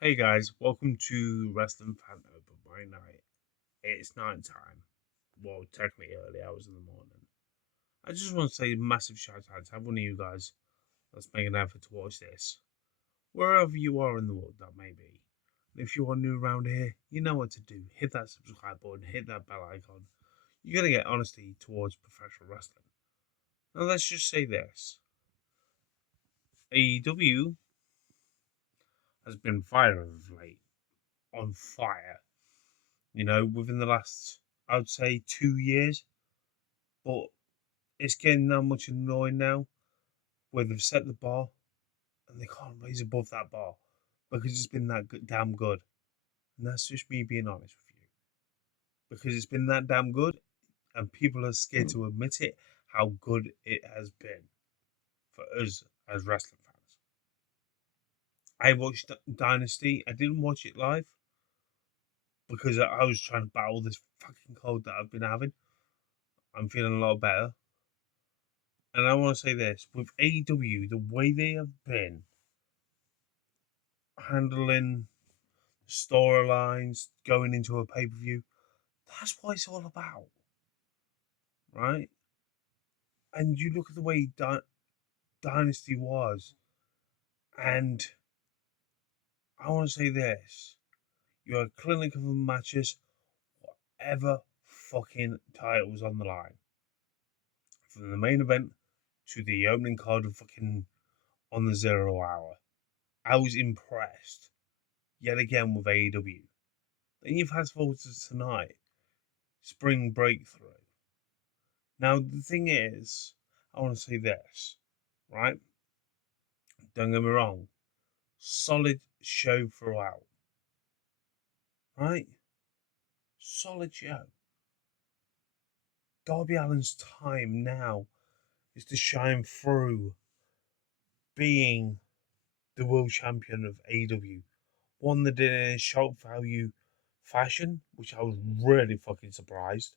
Hey guys, welcome to Wrestling Fan Over by Night. It's night time. Well, technically early hours in the morning. I just want to say a massive shout out to every one of you guys that's making an effort to watch this. Wherever you are in the world that may be. And if you are new around here, you know what to do. Hit that subscribe button, hit that bell icon. You're going to get honesty towards professional wrestling. Now let's just say this. AEW has been fire of late. On fire. Within the last, I would say, 2 years. But it's getting that much annoying now where they've set the bar and they can't raise above that bar because it's been that damn good. And that's just me being honest with you. Because it's been that damn good and people are scared to admit it how good it has been for us as wrestling fans. I watched Dynasty. I didn't watch it live because I was trying to battle this fucking cold that I've been having. I'm feeling a lot better. And I want to say this with AEW, the way they have been handling storylines, going into a pay per view. That's what it's all about, right? And you look at the way Dynasty was, and I want to say this: you're a clinic of matches, whatever fucking titles on the line, from the main event to the opening card of fucking on the 0 hour. I was impressed yet again with AEW. Then you fast forward to tonight, Spring Breakthru. Now the thing is, I want to say this, right? Don't get me wrong, solid show throughout, right? Solid show. Darby Allin's time now is to shine through being the world champion of AEW. One that did it in shock value fashion, which I was really fucking surprised,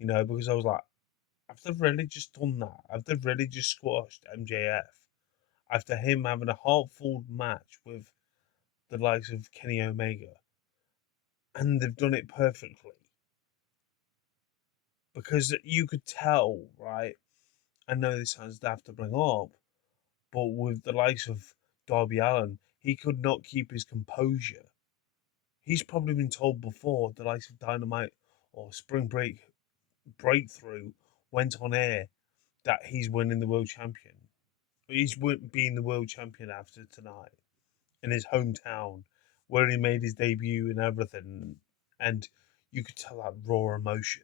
because I was like, have they really just done that? Have they really just squashed MJF after him having a heartful match with the likes of Kenny Omega? And they've done it perfectly because you could tell, right? I know this sounds daft to bring up, but with the likes of Darby Allin, he could not keep his composure. He's probably been told before the likes of Dynamite or Breakthru went on air that he's winning the world champion. He's being the world champion after tonight in his hometown where he made his debut and everything. And you could tell that raw emotion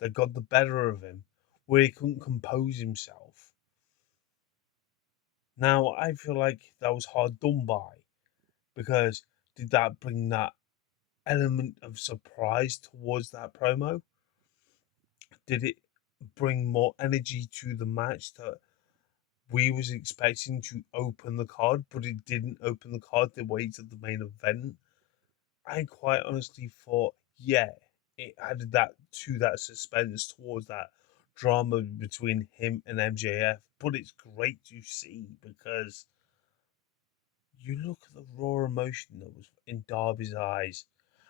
that got the better of him where he couldn't compose himself. Now, I feel like that was hard done by because did that bring that element of surprise towards that promo? Did it bring more energy to the match that we was expecting to open the card, but it didn't open the card the way to the main event? I quite honestly thought, yeah, it added that to that suspense towards that drama between him and MJF. But it's great to see because you look at the raw emotion that was in Darby's eyes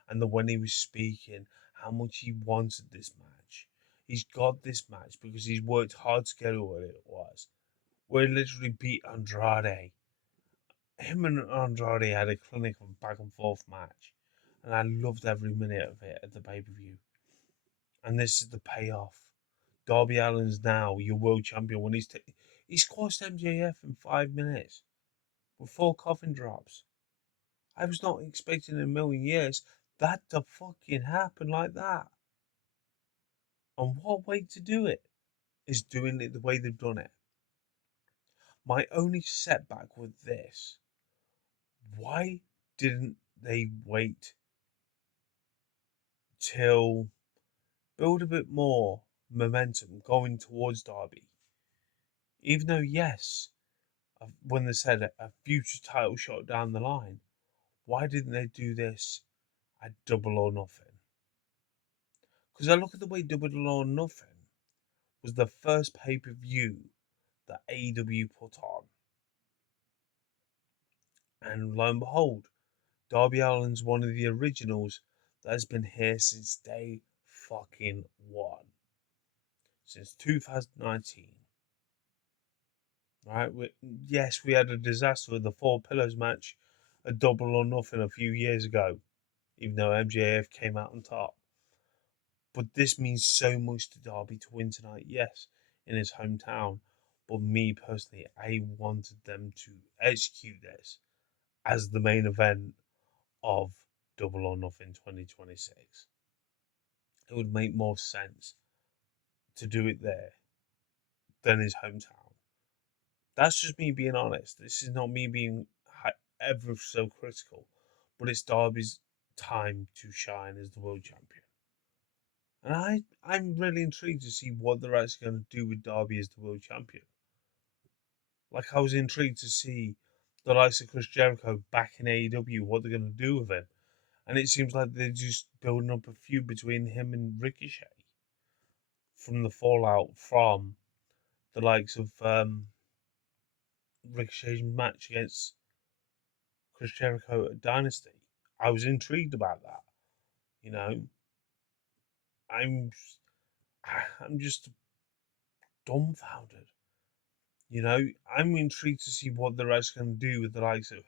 and the when he was speaking, how much he wanted this match. He's got this match because he's worked hard to get what it was. Where he literally beat Andrade. Him and Andrade had a clinic of back and forth match. And I loved every minute of it at the pay per view. And this is the payoff. Darby Allin's now your world champion when he squashed MJF in 5 minutes with 4 coffin drops. I was not expecting in a million years that to fucking happen like that. And what way to do it is doing it the way they've done it. My only setback with this, why didn't they wait till build a bit more momentum going towards Derby? Even though, yes, when they said a future title shot down the line, why didn't they do this at Double or Nothing? Because I look at the way Double or Nothing was the first pay per view that AEW put on. And lo and behold, Darby Allin's one of the originals that has been here since day fucking one. Since 2019. Right? Yes, we had a disaster with the Four Pillars match, a double or nothing a few years ago, even though MJF came out on top. But this means so much to Darby to win tonight, yes, in his hometown. But me personally, I wanted them to execute this as the main event of Double or Nothing 2026. It would make more sense to do it there than his hometown. That's just me being honest. This is not me being ever so critical, but it's Darby's time to shine as the world champion. And I'm really intrigued to see what they're actually going to do with Darby as the world champion. Like, I was intrigued to see the likes of Chris Jericho back in AEW, what they're going to do with him. And it seems like they're just building up a feud between him and Ricochet from the fallout from the likes of Ricochet's match against Chris Jericho at Dynasty. I was intrigued about that. You know, I'm I'm just dumbfounded. You know, I'm intrigued to see what they're actually going to do with the likes of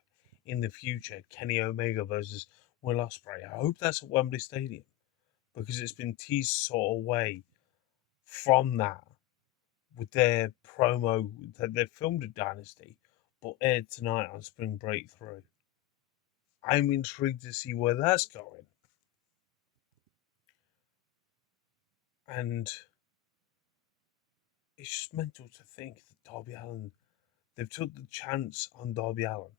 in the future Kenny Omega versus Will Ospreay. I hope that's at Wembley Stadium because it's been teased sort of away from that with their promo that they filmed at Dynasty but aired tonight on Spring Breakthru. I'm intrigued to see where that's going. And it's just mental to think that Darby Allin, they've took the chance on Darby Allin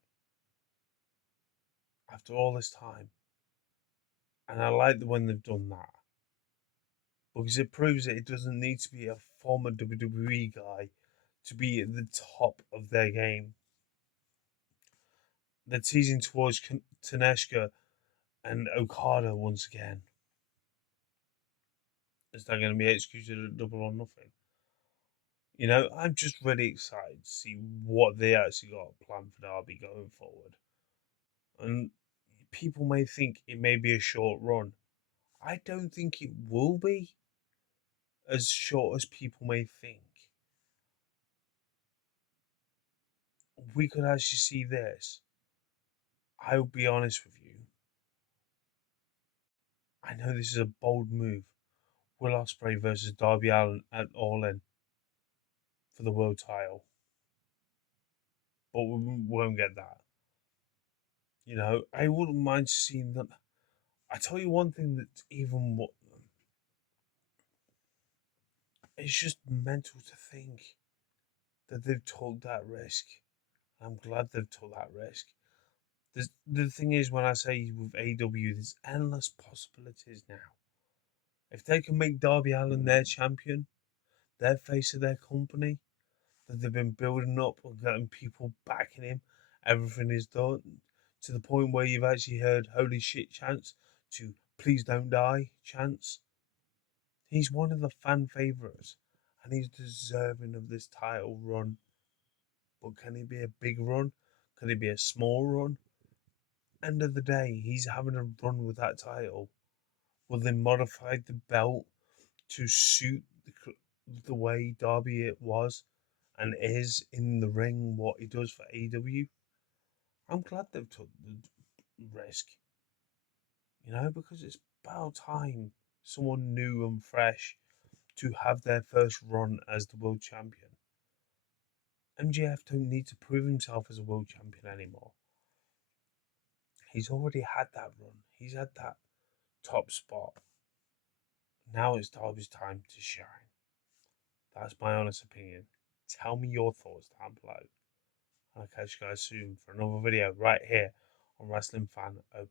after all this time. And I like the when they've done that. Because it proves that it doesn't need to be a former WWE guy to be at the top of their game. They're teasing towards Taneshka and Okada once again. Is that going to be executed at Double or Nothing? You know, I'm just really excited to see what they actually got planned for Darby going forward. And people may think it may be a short run. I don't think it will be as short as people may think. We could actually see this. I'll be honest with you. I know this is a bold move. Will Ospreay versus Darby Allin at All In for the world title. But we won't get that. You know, I wouldn't mind seeing them. I tell you one thing that's even what. It's just mental to think that they've took that risk. I'm glad they've took that risk. The thing is, when I say with AEW, there's endless possibilities now. If they can make Darby Allin their champion, their face of their company, that they've been building up and getting people backing him, everything is done to the point where you've actually heard holy shit chants to please don't die chants. He's one of the fan favourites and he's deserving of this title run. But can he be a big run? Can he be a small run? End of the day, he's having a run with that title. Will they modify the belt to suit the way Darby it was and is in the ring, what he does for AEW? I'm glad they've took the risk, you know, because it's about time someone new and fresh to have their first run as the world champion. MJF don't need to prove himself as a world champion anymore. He's already had that run. He's had that top spot. Now it's Darby's time to shine. That's my honest opinion. Tell me your thoughts down below. I'll catch you guys soon for another video right here on Wrestling Fan Open.